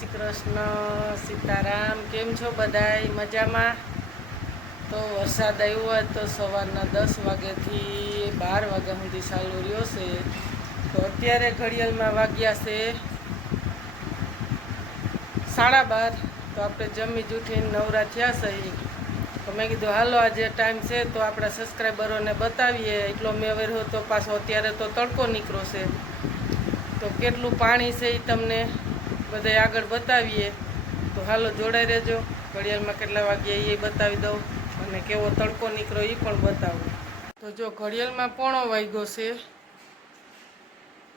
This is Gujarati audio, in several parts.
શ્રી કૃષ્ણ સીતારામ, કેમ છો બધાય? મજામાં? તો વરસાદ આવ્યો હોય તો સવારના દસ વાગ્યાથી બાર વાગ્યા સુધી ચાલુ રહ્યો છે. તો અત્યારે ઘડિયાળમાં વાગ્યા છે સાડા બાર. તો આપણે જમી જૂઠીને નવરા થયા છે. તો મેં કીધું, હાલો, આજે ટાઈમ છે તો આપણા સબસ્ક્રાઈબરોને બતાવીએ. એટલો મેં વર્યો તો પાછો અત્યારે તો તડકો નીકળો છે. તો કેટલું પાણી છે એ તમને? બધે આગળ બતાવીએ. તો હાલો જોડાઈ રહેજો. ઘડિયાળમાં કેટલા વાગ્યા એ બતાવી દઉં અને કેવો તડકો નીકળ્યો એ પણ બતાવું. તો જો ઘડિયાળમાં પોણો વાગ્યો છે,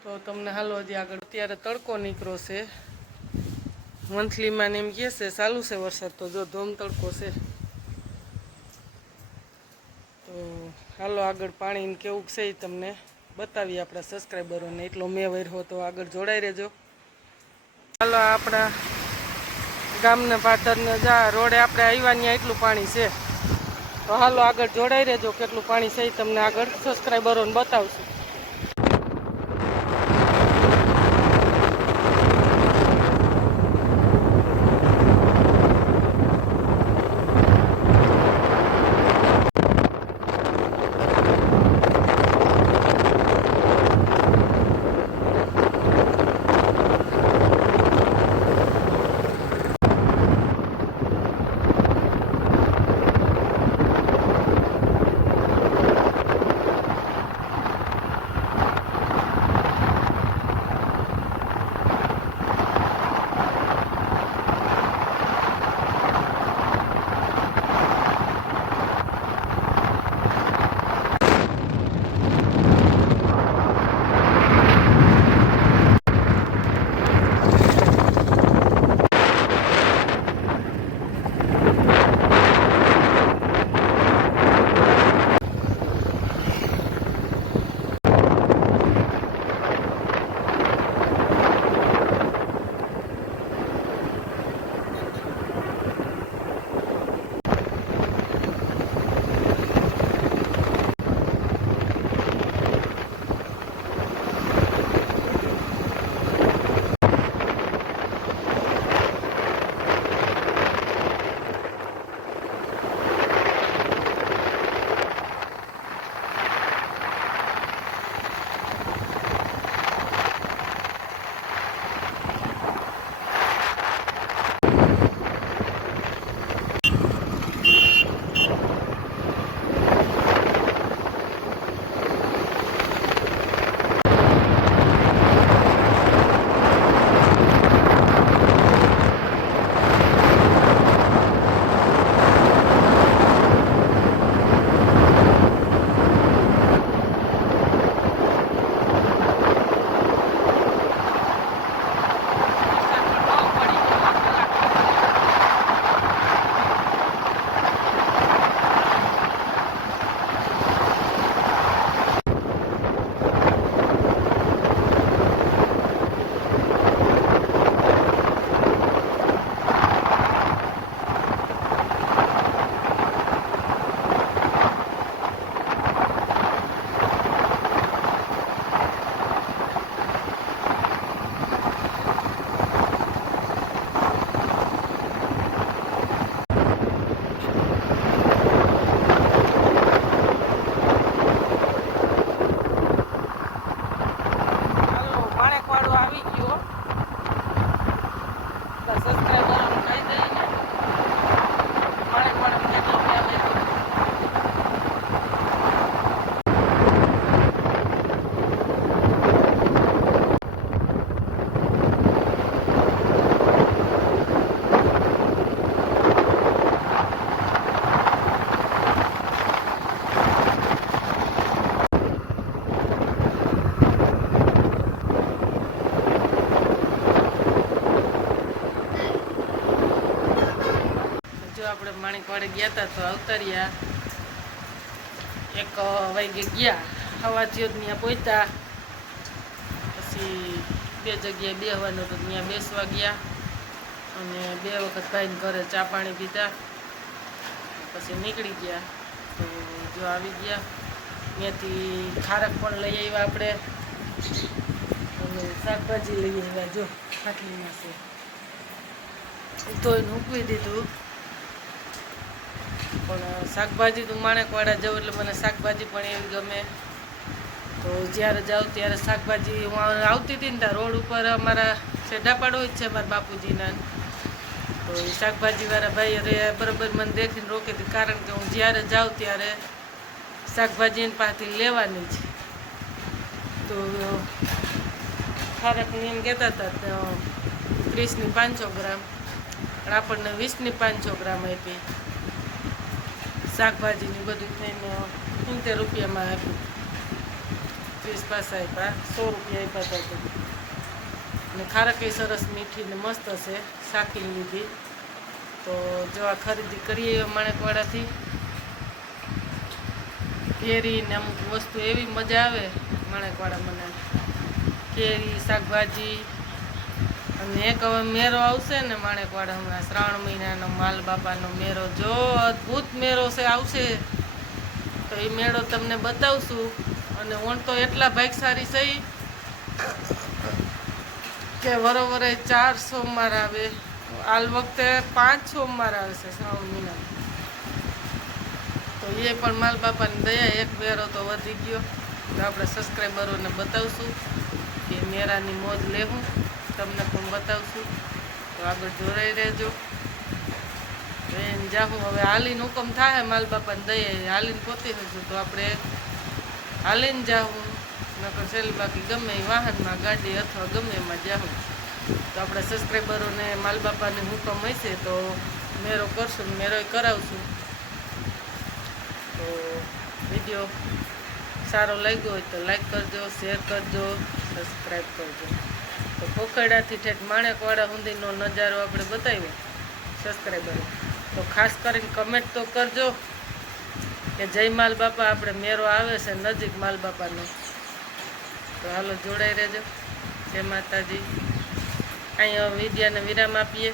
તો તમને હાલો હજી આગળ અત્યારે તડકો નીકળ્યો છે. મંથલીમાં ને એમ કહે છે, ચાલુ છે વરસાદ. તો જો ધોમ તડકો છે. તો હાલો આગળ પાણીને કેવું છે એ તમને બતાવીએ આપણા સબસ્ક્રાઈબરોને એટલો મેં વર્યો તો આગળ જોડાઈ રહેજો. હાલો આપણા ગામને પાથરને જા, રોડે આપણે આવ્યા ત્યાં એટલું પાણી છે. તો હાલો આગળ જોડાઈ રહેજો, કેટલું પાણી છે તમને આગળ સબસ્ક્રાઈબરોને બતાવશું. આપણે માણેકવાડે ગયા હતા તો અવતર્યા એક વાગે ગયા. હવા જ ત્યાં પહોંચ્યા પછી બે જગ્યાએ બેહવાનું તો ત્યાં બેસવા ગયા. અને બે વખત ભાઈને ઘરે ચા પાણી પીધા. પછી નીકળી ગયા. તો જો આવી ગયા. ત્યાંથી ખારક પણ લઈ આવ્યા આપણે. અને શાકભાજી લઈ આવ્યા. જો, ખાટલીમાં છે. ધોઈને મૂકવી દીધું. પણ શાકભાજી તો માણેકવાડા જાઉં એટલે મને શાકભાજી પણ એવી ગમે. તો જ્યારે જાઉં ત્યારે શાકભાજી હું આવતી હતી ને ત્યાં રોડ ઉપર અમારા છેડા હોય જ છે મારા બાપુજીના. તો એ શાકભાજીવાળા ભાઈ અરે બરાબર મને દેખીને રોકી હતી કારણ કે હું જ્યારે જાઉં ત્યારે શાકભાજી એની પાસેથી લેવાની જ તો ખારકની એમ કહેતા હતા ત્રીસની પાંચસો ગ્રામ. પણ આપણને વીસની પાંચસો ગ્રામ આપી. શાકભાજીની બધું થઈને સિત્તેર રૂપિયામાં આપ્યું. ત્રીસ પાસા આપ્યા. સો રૂપિયા આપ્યા હતા અને અને ખારકઈ સરસ મીઠી ને મસ્ત હશે શાકી લીધી. તો જો આ ખરીદી કરીએ માણેકવાડાથી. કેરી ને અમુક વસ્તુ એવી મજા આવે માણેકવાડા મને કેરી, શાકભાજી અને એક હવે મેરો આવશે ને માણેકવાડા હમણાં શ્રાવણ મહિનાનો માલ બાપાનો મેરો, જો અદ્ભુત મેરો છે, આવશે. તો એ મેળો તમને બતાવશું. અને ઓણ તો એટલા ભાગસારી છે ઈ કે વરોવરે ચાર સોમવાર આવે. હાલ વખતે પાંચ સોમવાર આવશે શ્રાવણ મહિના તો એ પણ માલ બાપાની દયા એક મેરો તો વધી ગયો. તો આપણે સબસ્ક્રાઈબરોને બતાવશું કે મેરાની મોજ લેવું તમને પણ બતાવશું. તો આગળ જોડાઈ રહેજો. બેન જાહું, હવે હાલીને હુકમ થાય માલ બાપાને દઈએ. હાલીને પોતી હશું તો આપણે હાલીને જાહું. નકર છેલ્લી બાકી ગમે વાહનમાં, ગાડી અથવા ગમે એમાં જાહું. તો આપણે સબસ્ક્રાઈબરોને માલ બાપાને હુકમ હશે તો મેરો કરશું મેરો કરાવશું. તો વીડિયો સારો લાગ્યો હોય તો લાઈક કરજો શેર કરજો સબસ્ક્રાઈબ કરજો. તો પોખરડાથી ઠેઠ માણેકવાડા સુધીનો નજારો આપણે બતાવ્યો સબસ્ક્રાઈબરો તો ખાસ કરીને કમેન્ટ તો કરજો કે જય માલ બાપા, આપણે મેરો આવે છે નજીક માલ બાપાનો. તો હાલો જોડાઈ રહેજો. જય માતાજી. અહીંયા વિદ્યાને વિરામ આપીએ.